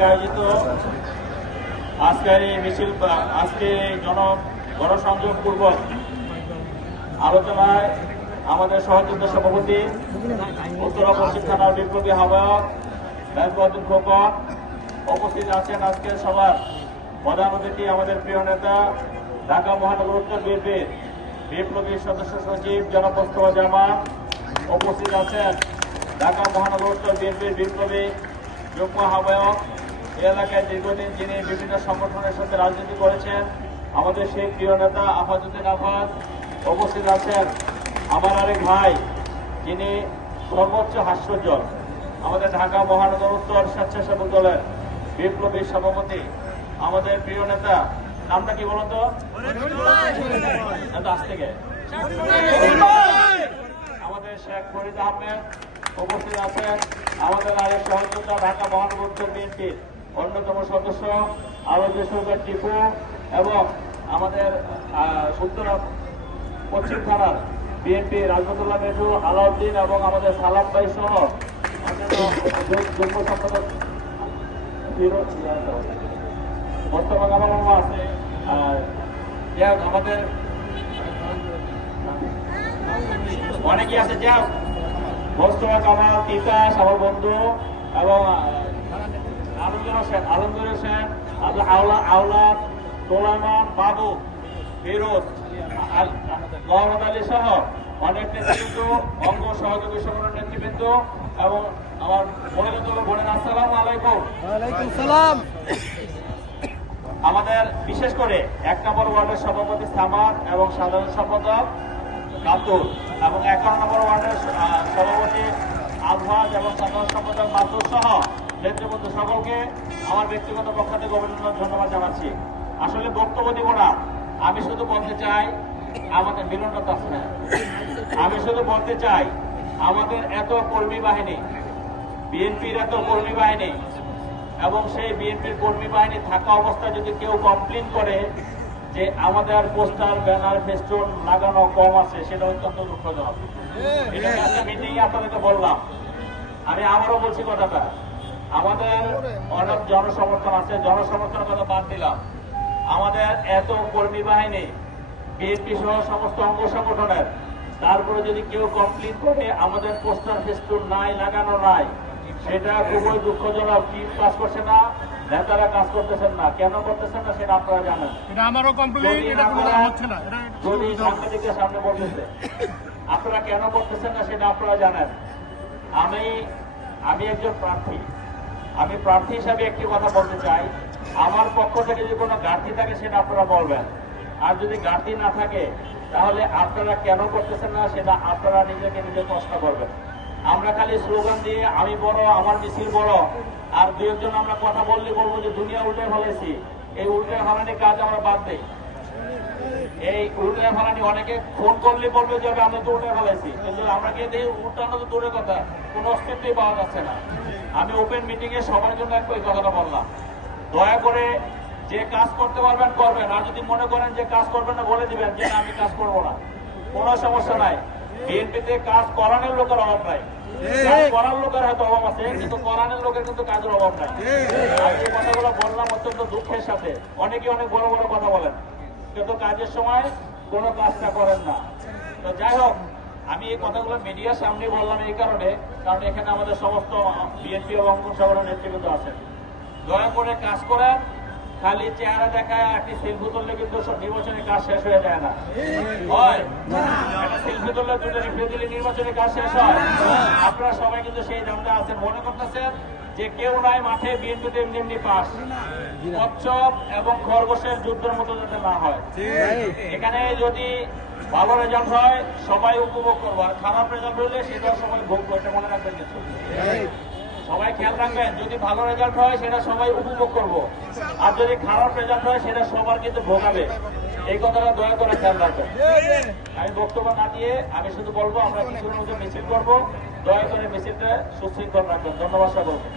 কর্তৃক আয়োজিত আজকের এই মিছিল, আজকে গণসংযোগ পূর্বক আলোচনায় আমাদের সহযোগিতা সভাপতি উত্তরা পশ্চিম থানার বিপ্লবী আহ্বায়ক নাজমুদ্দিন খোকন উপস্থিত আছেন। আজকের সভার প্রধান অতিথি আমাদের প্রিয় নেতা ঢাকা মহানগর উত্তর বিএনপির বিপ্লবী সদস্য সচিব জনাব মোস্তফা জামান উপস্থিত আছেন। ঢাকা মহানগর উত্তর বিএনপির বিপ্লবী যুগ্ম আহ্বায়ক, এই এলাকায় দীর্ঘদিন যিনি বিভিন্ন সংগঠনের সাথে রাজনীতি করেছেন, আমাদের সেই প্রিয় নেতা আফাজউদ্দিন আফাজ উপস্থিত আছেন। আমার আরেক ভাই যিনি সর্বোচ্চ হাস্যজ্জ্বল, আমাদের ঢাকা মহানগর উত্তর স্বেচ্ছাসেবক দলের বিপ্লবী সভাপতি, আমাদের প্রিয় নেতা, নামটা কি বলতো? আজ থেকে আমাদের শেখ ফরিদ আহমেদ উপস্থিত আছেন। আমাদের আরেক সহযোগিতা ঢাকা মহানগর উত্তর বিএনপির অন্যতম সদস্য আরবি সরকার টিপু এবং আমাদের উত্তরা পশ্চিম থানার বিএনপি রাজমতুল্লাহ মেঠু, আলাউদ্দিন এবং আমাদের সালাম ভাই সহ যুগ্ম সম্পাদক মোস্তফা কামাল আছে। আমাদের অনেকেই আছে, যাও মোস্তফা কামাল, তিতাস আমার বন্ধু, এবং আলমগীর হোসেন, আওলাদ, তোলামান, বাবু, ফিরোজ, মোহাম্মদ আলী সহ অনেক নেতৃবৃন্দ, অঙ্গ সহযোগী সংগঠনের নেতৃবৃন্দ এবং আমার বোনের আসসালামু আলাইকুম। আমাদের বিশেষ করে 1 নম্বর ওয়ার্ডের সভাপতি সামাদ এবং সাধারণ সম্পাদক কাতুল এবং 11 নম্বর ওয়ার্ডের সভাপতি আলফাজ এবং সাধারণ সম্পাদক মাসুদ সহ নেতৃবৃন্দ সকলকে আমার ব্যক্তিগত পক্ষ থেকে অভিনন্দন, ধন্যবাদ জানাচ্ছি। আসলে বক্তব্য দিব না, আমি শুধু বলতে চাই আমাদের মিলনতা আছে না, আমি শুধু বলতে চাই আমাদের এত কর্মী বাহিনী, বিএনপির এত কর্মী বাহিনী এবং সেই বিএনপির কর্মী বাহিনী থাকা অবস্থায় যদি কেউ কমপ্লেন করে যে আমাদের পোস্টার, ব্যানার, ফেস্টুন লাগানো কম আছে, সেটা অত্যন্ত দুঃখজনক। এটা একটা মিটিং আপনাদেরকে বললাম, আমি আবারও বলছি কথাটা, আমাদের অনেক জনসমর্থন আছে, জনসমর্থনের কথা বাদ দিলাম, আমাদের এত কর্মী বাহিনী বিএনপি সহ সমস্ত অঙ্গ সংগঠনের, তারপরে যদি কেউ কমপ্লেন করে আমাদের পোস্টার ফেস্টুন নাই, লাগানো নাই, সেটা খুবই দুঃখজনক। টিম কাজ করছে না, নেতারা কাজ করতেছেন না, কেন করতেছেন না সেটা আপনারা জানেন। যদি সাংবাদিকদের সামনে বলতেছে আপনারা কেন করতেছেন না সেটা আপনারা জানেন। আমি একজন প্রার্থী, আমি প্রার্থী হিসাবে একটি কথা বলতে চাই, আমার পক্ষ থেকে যদি কোনো ঘাটতি থাকে সেটা আপনারা বলবেন, আর যদি ঘাটতি না থাকে তাহলে আপনারা কেন করতেছেন না সেটা আপনারা নিজেকে নিজে প্রশ্ন করবেন। আমরা খালি স্লোগান দিয়ে আমি বড়, আমার মিছিল বড়, আর দু একজন আমরা কথা বললে বলবো যে দুনিয়া উল্টে ফেলেছি, এই উল্টে ফেলানি কাজ আমরা বাদ দেই। এই উল্টে ফেলানি অনেকে ফোন করলে বলবে যে আমি তো উল্টে ফেলেছি, কিন্তু আমরা গিয়ে দেখি উল্টানো তো দূরের কথা, কোনো অস্তিত্বই পাওয়া যাচ্ছে না। আমি ওপেন মিটিং এ সবার জন্য একই কথাটা বললাম, দয়া করে যে কাজ করতে পারবেন করবেন, আর যদি মনে করেন যে কাজ করবেন না বলে দিবেন যে আমি কাজ করবো না, কোনো সমস্যা নাই। বিএনপিতে কাজ করানোর লোকের অভাব নাই, করার লোকের হয়তো অভাব আছে, কিন্তু করানোর লোকের কিন্তু কাজের অভাব নাই। আমি এই কথাগুলো বললাম অত্যন্ত দুঃখের সাথে, অনেকে অনেক বড় বড় কথা বলেন কিন্তু কাজের সময় কোনো কাজটা করেন না। তো যাই হোক, আমি এই কথাগুলো মিডিয়ার সামনে বললাম এই কারণে, কারণ এখানে আমাদের সমস্ত বিএনপি এবং অঙ্গ সংগঠনের নেতৃবৃন্দ আছেন। দয়া করে কাজ করেন, খালি চেহারা দেখায় একটি সেলফি তুললে কিন্তু নির্বাচনের কাজ শেষ হয়ে যায় না। হয় একটা সেলফি তুললে দুটো রিভিউ দিলে নির্বাচনের কাজ শেষ হয়। আপনারা সবাই কিন্তু সেই দামটা আছেন, মনে করতেছেন যে কেউ নাই মাঠে, বিএনপিতে এমনি এমনি পাস, কচ্ছপ এবং খরগোশের যুদ্ধের মতো যাতে না হয়। এখানে যদি ভালো রেজাল্ট হয় সবাই উপভোগ করবো, আর খারাপ রেজাল্ট হইলে সেটাও সবাই ভোগ করবে, এটা মনে রাখবেন কিছু। সবাই খেয়াল রাখবেন, যদি ভালো রেজাল্ট হয় সেটা সবাই উপভোগ করবো, আর যদি খারাপ রেজাল্ট হয় সেটা সবার কিন্তু ভোগাবে। এই কথাটা দয়া করে খেয়াল রাখবেন। আমি বক্তব্য না দিয়ে আমি শুধু বলবো আমরা কিছুর মধ্যে মিছিল করবো, দয়া করে মিছিলটা সুশৃঙ্খল রাখবেন। ধন্যবাদ সকলকে।